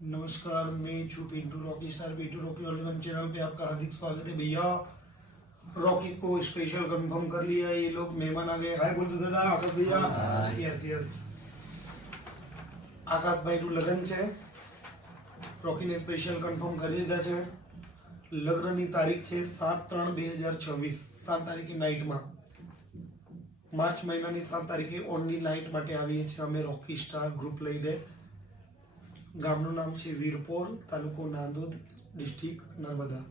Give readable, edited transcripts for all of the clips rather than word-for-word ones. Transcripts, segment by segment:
नमस्कार, मैं छू Pintu Rocky star Pintu Rocky only one channel पे आपका हार्दिक स्वागत है भैया। रॉकी को स्पेशल कंफर्म कर लिया, ये लोग मेहमान आ गए। हाय बोल दो दादा आकाश भैया। यस यस, आकाश भाई નું લગ્ન છે, રોકીને સ્પેશિયલ કન્ફર્મ કરી દીધા છે। લગ્નની તારીખ છે 7/3/2026, 7 તારીખે નાઇટમાં, માર્ચ મહિનાની 7 તારીખે ઓનલી નાઇટ માટે આવીએ છીએ અમે રોકી સ્ટાર ગ્રુપ લઈને। ગામનું નામ છે વીરપોર, તાલુકો નાંદોદ, ડિસ્ટ્રિક્ટ નર્મદા।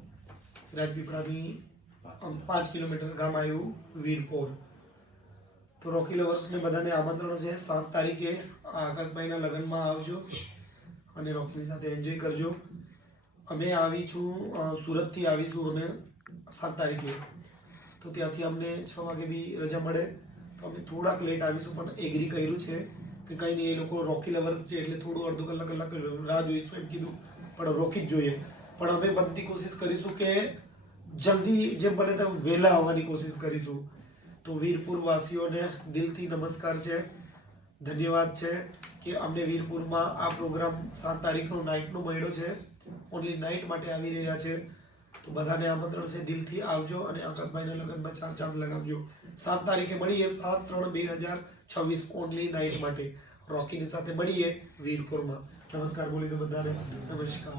રાજપીપળાની 5 કિલોમીટર ગામ આવ્યું વીરપોર। તો રોકી લવર્સને બધાને આમંત્રણ છે 7 તારીખે આકાશભાઈના લગ્નમાં આવજો અને રોકીની સાથે એન્જોય કરજો। અમે આવીશું સુરતથી આવીશું અમે 7 તારીખે, તો ત્યાંથી અમને 6 વાગે બી રજા મળે, તો અમે થોડાક લેટ આવીશું, પણ એગ્રી કર્યું છે કે કંઈ નહીં, એ લોકો રોકી લવર્સ છે એટલે થોડું અડધો કલાક રાહ જોઈશું એમ કીધું, પણ રોકી જ જોઈએ। પણ અમે બધી કોશિશ કરીશું કે જલ્દી જેમ બને તેમ વહેલા આવવાની કોશિશ કરીશું। તો વીરપુર વાસીઓને દિલથી નમસ્કાર છે, ધન્યવાદ છે કે અમને વીરપુરમાં આ પ્રોગ્રામ 7 તારીખનો નાઇટનો મળ્યો છે, ઓનલી નાઇટ માટે આવી રહ્યા છે। તો બધાને આમંત્રણ છે, દિલથી આવજો અને આકાશભાઈના લગ્નમાં 4 ચાંદ લગાવજો। 7 તારીખે મળીએ 7/3/2026 ઓનલી નાઇટ માટે રોકીની સાથે મળીએ વીરપુરમાં। નમસ્કાર બોલી દો બધાને, નમસ્કાર।